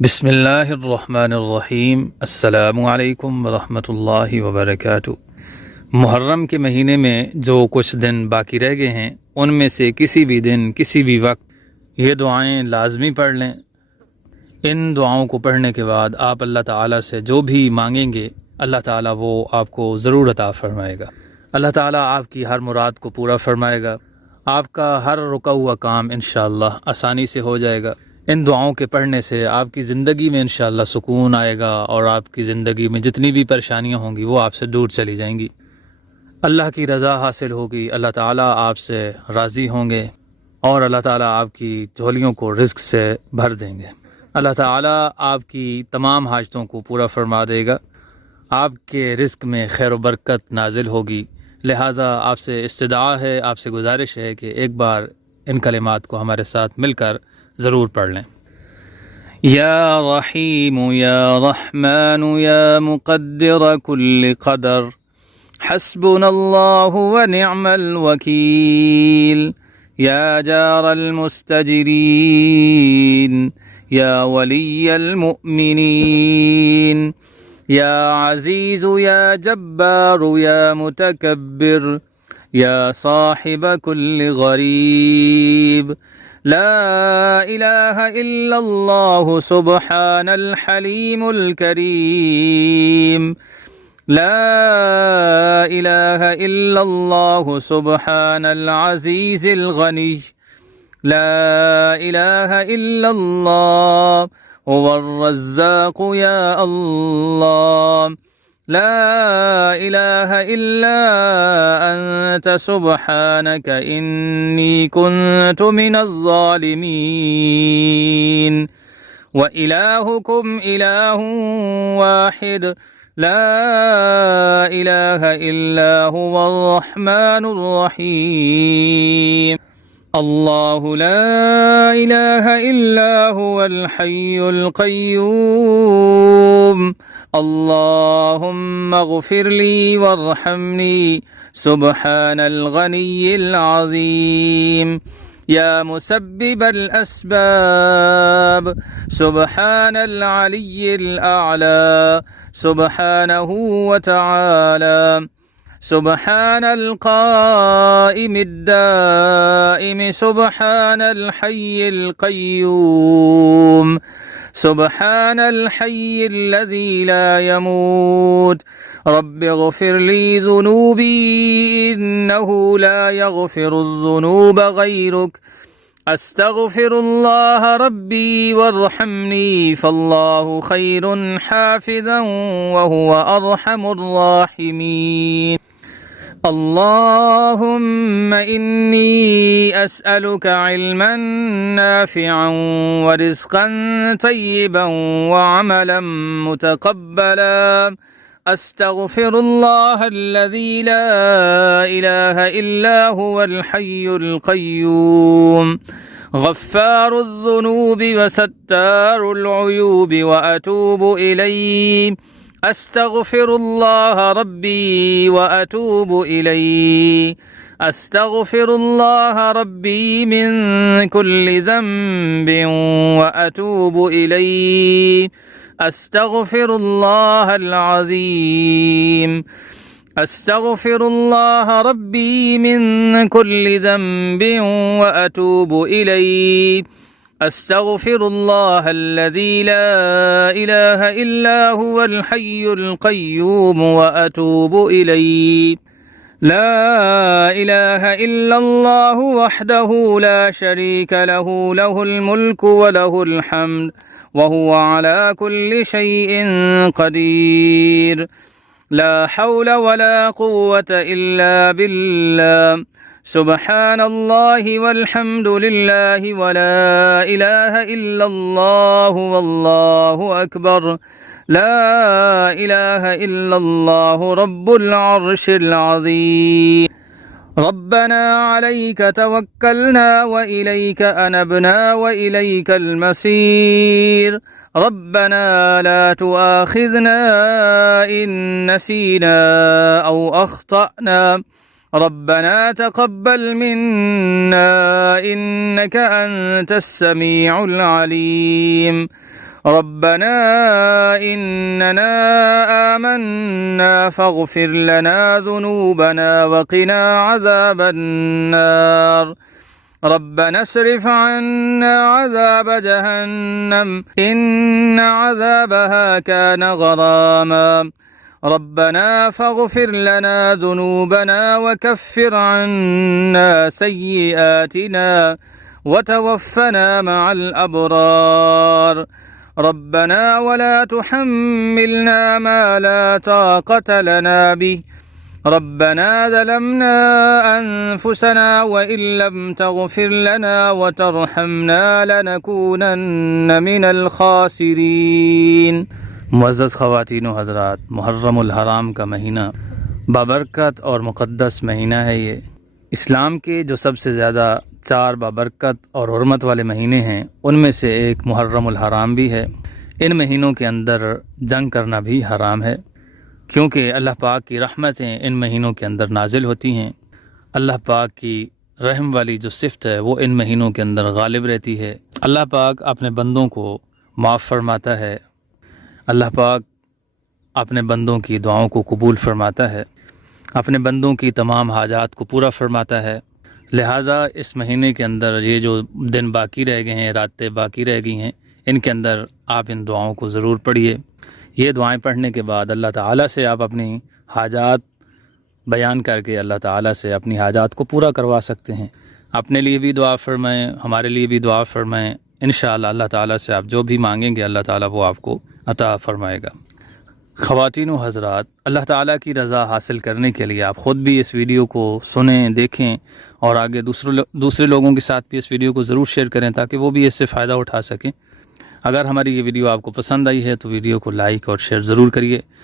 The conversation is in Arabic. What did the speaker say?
बिस्मिल्लाहिर्रहमानिर्रहीम। अस्सलामु अलैकुम वरहमतुल्लाहि वबरकातुहू। मुहर्रम के महीने में जो कुछ दिन बाकी रह गए हैं उनमें से किसी भी दिन किसी भी वक्त ये दुआएं लाजमी पढ़ लें। इन दुआओं को पढ़ने के बाद आप अल्लाह ताला से जो भी मांगेंगे अल्लाह ताला वो आपको ज़रूर अता फ़रमाएगा। अल्लाह ताला आपकी हर मुराद को पूरा फ़रमाएगा। आपका हर रुका हुआ काम इंशाअल्लाह आसानी से हो जाएगा। इन दुआओं के पढ़ने से आपकी ज़िंदगी में इंशाअल्लाह सुकून आएगा और आपकी ज़िंदगी में जितनी भी परेशानियां होंगी वो आपसे दूर चली जाएंगी। अल्लाह की रज़ा हासिल होगी, अल्लाह ताला आपसे राज़ी होंगे और अल्लाह ताला आपकी झोलियों को रिज़्क़ से भर देंगे। अल्लाह ताला आपकी तमाम हाजतों को पूरा फरमा देगा। आपके रिज़्क़ में खैर व बरकत नाजिल होगी। लिहाजा आपसे इस्तदा है, आपसे गुजारिश है कि एक बार इन कलिमात को हमारे साथ मिलकर ज़रूर पढ़ लें। या रहीम या रहमान या मुक़द्दिर कुल्ल क़दर हस्बुनल्लाहु व निअमल वकील। या जारल मुस्तजिरीन या वलियल मुमिनीन या अज़ीज़ु या जब्बारु या मुतकब्बिर या साहिब कुल्ल गरीब। ला इलाहा इल्लल्लाहु सुब्हानल हलीमुल करीम। ला इलाहा इल्लल्लाहु सुब्हानल अज़ीज़िल गनी। ला इलाहा इल्लल्लाह हुवर रज़्ज़ाक़ु या अल्लाह। ला इलाहा इल्ला अंत सुब्हानक इन्नी कुन्तु मिनज़ ज़ालिमीन। व इलाहुकुम इलाहुन वाहिद। ला इलाहा इल्ला हुवर रहमानुर रहीम। अल्लाहु ला इलाहा इल्ला हुवल हय्युल क़य्यूम। अल्लाहुम्मा अग़फ़िर ली वरहमनी सुब्हानल गनिय्यिल अज़ीम। या मुसब्बिबल अस्बाब सुब्हानल अलिय्यिल अअला सुब्हानहु व तआला। सुब्हानल क़ाइमिद दाइम सुब्हानल हय्यिल क़य्यूम। सुब्हानल हय्यिल्लज़ी ला यमूत। रब्बिग़फ़िर ली ज़ुनूबी इन्नहु ला यग़फ़िरुज़्ज़ुनूब ग़ैरुक। अस्तग़फ़िरुल्लाह रब्बी वरहमनी फ़ल्लाहु ख़ैरुन हाफ़िज़न व हुवा अर्हमुर राहिमीन। अल्लाहुम्मा इन्नी अस्अलुका इल्मन नाफ़िअन व रिज़्क़न तय्यिबन व अमलन मुतक़ब्बला। अस्तग़फ़िरुल्लाहल्लज़ी ला इलाहा इल्ला हुवल हय्युल क़य्यूम। गफ़्फ़ारुज़्ज़ुनूबि व सत्तारुल उयूबि व अतूबु इलैहि। अस्तग़फ़िरुल्लाह रब्बी व अतूबु इलैहि। अस्तग़फ़िरुल्लाह रब्बी मिन कुल्लि ज़ंबिन व अतूबु इलैहि। अस्तग़फ़िरुल्लाहल अज़ीम। अस्तग़फ़िरुल्लाह रब्बी मिन कुल्लि ज़ंबिन व अतूबु इलैहि। अस्तग़फ़िरुल्लाहल्लज़ी ला इलाहा इल्ला हुवल हय्युल क़य्यूम व अतूबु इलैहि। ला इलाहा इल्लल्लाहु वहदहु ला शरीक लहु लहुल मुल्कु व लहुल हम्द व हुवा अला कुल्लि शैइन क़दीर। ला हौला वला क़ुव्वता इल्ला बिल्लाह। सुब्हानल्लाहि वल्हम्दुलिल्लाहि वला इलाहा इल्लल्लाहु वल्लाहु अकबर। ला इलाहा इल्लल्लाहु रब्बुल अर्शिल अज़ीम। रब्बना अलैका तवक्कलना व इलैका अनबना व इलैकल मसीर। रब्बना ला तुआखिज़ना इन नसीना औ अख़्तअना। रब्बना तक़ब्बल मिन्ना इन्नका अंतस समीउल अलीम। ربنا إننا آمنا فاغفر لنا ذنوبنا وقنا عذاب النار ربنا اصرف عنا عذاب جهنم إن عذابها كان غراما ربنا فاغفر لنا ذنوبنا وكفر عنا سيئاتنا وتوفنا مع الأبرار ربنا ولا تحملنا ما لا طاقة لنا به ربنا ظلمنا أنفسنا وإن لم تغفر لنا وترحمنا لنكونن من الخاسرين۔ معزز خواتین و حضرات، محرم الحرام کا مہینہ بابرکت اور مقدس مہینہ ہے۔ یہ اسلام کے جو سب سے زیادہ 4 بابرکت اور حرمت والے مہینے ہیں ان میں سے ایک محرم الحرام بھی ہے۔ ان مہینوں کے اندر جنگ کرنا بھی حرام ہے، کیونکہ اللہ پاک کی رحمتیں ان مہینوں کے اندر نازل ہوتی ہیں۔ اللہ پاک کی رحم والی جو صفت ہے وہ ان مہینوں کے اندر غالب رہتی ہے۔ اللہ پاک اپنے بندوں کو معاف فرماتا ہے، اللہ پاک اپنے بندوں کی دعاؤں کو قبول فرماتا ہے، اپنے بندوں کی تمام حاجات کو پورا فرماتا ہے۔ لہٰذا اس مہینے کے اندر یہ جو دن باقی رہ گئے ہیں، راتیں باقی رہ گئی ہیں، ان کے اندر آپ ان دعاؤں کو ضرور پڑھیے۔ یہ دعائیں پڑھنے کے بعد اللہ تعالیٰ سے آپ اپنی حاجات بیان کر کے اللہ تعالیٰ سے اپنی حاجات کو پورا کروا سکتے ہیں۔ اپنے لیے بھی دعا فرمائیں، ہمارے لیے بھی دعا فرمائیں۔ انشاءاللہ اللہ تعالیٰ سے آپ جو بھی مانگیں گے اللہ تعالیٰ وہ آپ کو عطا فرمائے گا۔ خواتین و حضرات، اللہ تعالیٰ کی رضا حاصل کرنے کے لیے آپ خود بھی اس ویڈیو کو سنیں، دیکھیں اور آگے دوسرے لوگوں کے ساتھ بھی اس ویڈیو کو ضرور شیئر کریں تاکہ وہ بھی اس سے فائدہ اٹھا سکیں۔ اگر ہماری یہ ویڈیو آپ کو پسند آئی ہے تو ویڈیو کو لائک اور شیئر ضرور کریے۔